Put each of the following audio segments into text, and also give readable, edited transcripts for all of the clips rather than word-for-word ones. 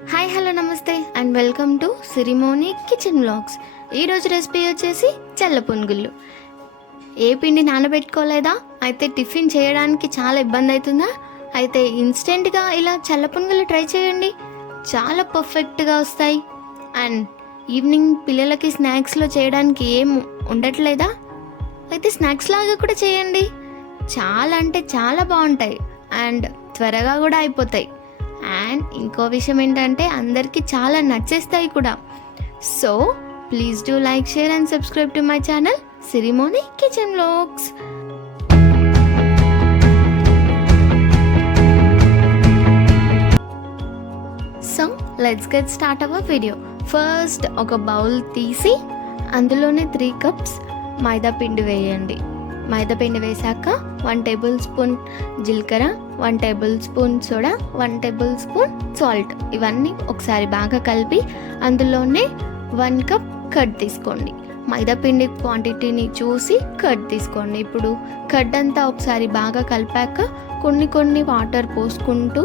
Hi hello నమస్తే and welcome to Sirimoni kitchen vlogs. ఈరోజు recipe వచ్చేసి చల్ల పునుగులు. ఏ పిండి నానబెట్టుకోలేదా? అయితే టిఫిన్ చేయడానికి చాలా ఇబ్బంది అవుతుందా? అయితే ఇన్స్టెంట్గా ఇలా చల్ల పునుగులు ట్రై చేయండి, చాలా పర్ఫెక్ట్గా వస్తాయి. అండ్ ఈవినింగ్ పిల్లలకి స్నాక్స్లో చేయడానికి ఏం ఉండట్లేదా? అయితే స్నాక్స్ లాగా కూడా చేయండి, చాలా అంటే చాలా బాగుంటాయి అండ్ త్వరగా కూడా అయిపోతాయి. అండ్ ఇంకో విషయం ఏంటంటే అందరికీ చాలా నచ్చేస్తాయి కూడా. So please do like, share and subscribe to my channel Sirimoni kitchen vlogs. So let's get start our video. First ఒక బౌల్ తీసి అందులోనే 3 cups మైదా పిండి వేయండి. మైదా పిండి వేసాక 1 tablespoon జీలకర్ర, 1 tablespoon సోడా, 1 tablespoon సాల్ట్, ఇవన్నీ ఒకసారి బాగా కలిపి అందులోనే 1 cup కర్డ్ తీసుకోండి. మైదా పిండి క్వాంటిటీని చూసి కర్డ్ తీసుకోండి. ఇప్పుడు కర్డ్ అంతా ఒకసారి బాగా కలిపాక కొన్ని వాటర్ పోసుకుంటూ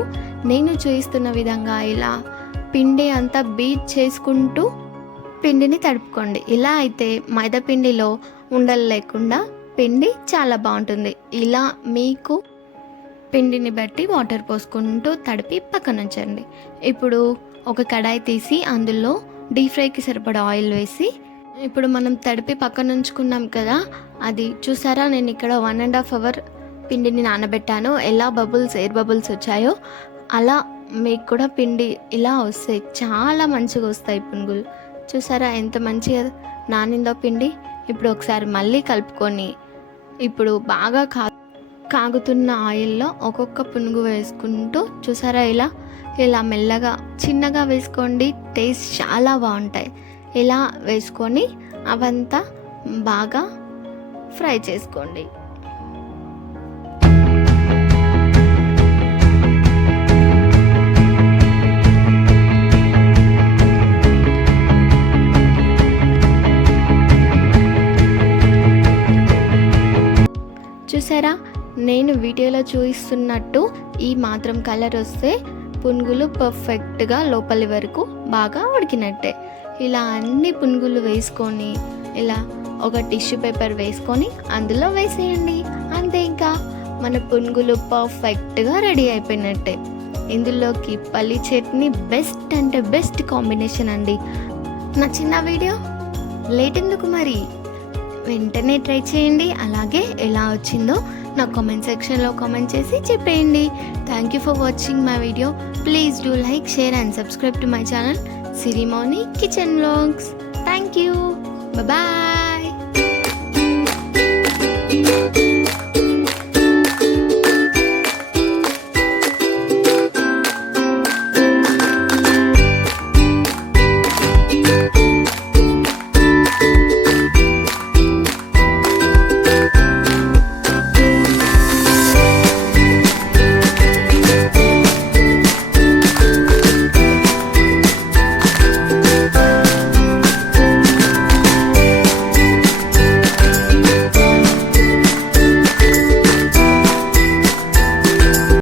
నేను చేస్తున్న విధంగా ఇలా పిండి అంతా బీట్ చేసుకుంటూ పిండిని తడుపుకోండి. ఇలా అయితే మైదా పిండిలో ఉండలు లేకుండా పిండి చాలా బాగుంటుంది. ఇలా మీకు పిండిని బట్టి వాటర్ పోసుకుంటూ తడిపి పక్కన ఉంచండి. ఇప్పుడు ఒక కడాయి తీసి అందులో డీప్ ఫ్రైకి సరిపడా ఆయిల్ వేసి, ఇప్పుడు మనం తడిపి పక్కన ఉంచుకున్నాం కదా, అది చూసారా, నేను ఇక్కడ 1.5 hour పిండిని నానబెట్టాను. ఎలా ఎయిర్ బబుల్స్ వచ్చాయో అలా మీకు కూడా పిండి ఇలా వస్తాయి, చాలా మంచిగా వస్తాయి పునుగులు. చూసారా ఎంత మంచిగా నానిందో పిండి. ఇప్పుడు ఒకసారి మళ్ళీ కలుపుకొని ఇప్పుడు బాగా కాగుతున్న ఆయిల్లో ఒక్కొక్క పునుగు వేసుకుంటూ, చూసారా ఇలా మెల్లగా చిన్నగా వేసుకోండి, టేస్ట్ చాలా బాగుంటాయి. ఇలా వేసుకొని అవంతా బాగా ఫ్రై చేసుకోండి. చూసారా, నేను వీడియోలో చూపిస్తున్నట్టు ఈ మాత్రం కలర్ వస్తే పునుగులు పర్ఫెక్ట్గా లోపలి వరకు బాగా ఉడికినట్టే. ఇలా అన్ని పునుగులు వేసుకొని ఇలా ఒక టిష్యూ పేపర్ వేసుకొని అందులో వేసేయండి. అంతే, ఇంకా మన పునుగులు పర్ఫెక్ట్గా రెడీ అయిపోయినట్టే. ఇందులోకి పల్లి చట్నీ బెస్ట్ అంటే బెస్ట్ కాంబినేషన్ అండి. నచ్చిన వీడియో లేట్ ఎందుకు మరి, వెంటనే ట్రై చేయండి. అలాగే ఎలా వచ్చిందో నా కామెంట్ సెక్షన్లో కామెంట్ చేసి చెప్పేయండి. Thank you for watching my video. Please do like, share and subscribe to my channel Sirimoni kitchen vlogs. Thank you, bye.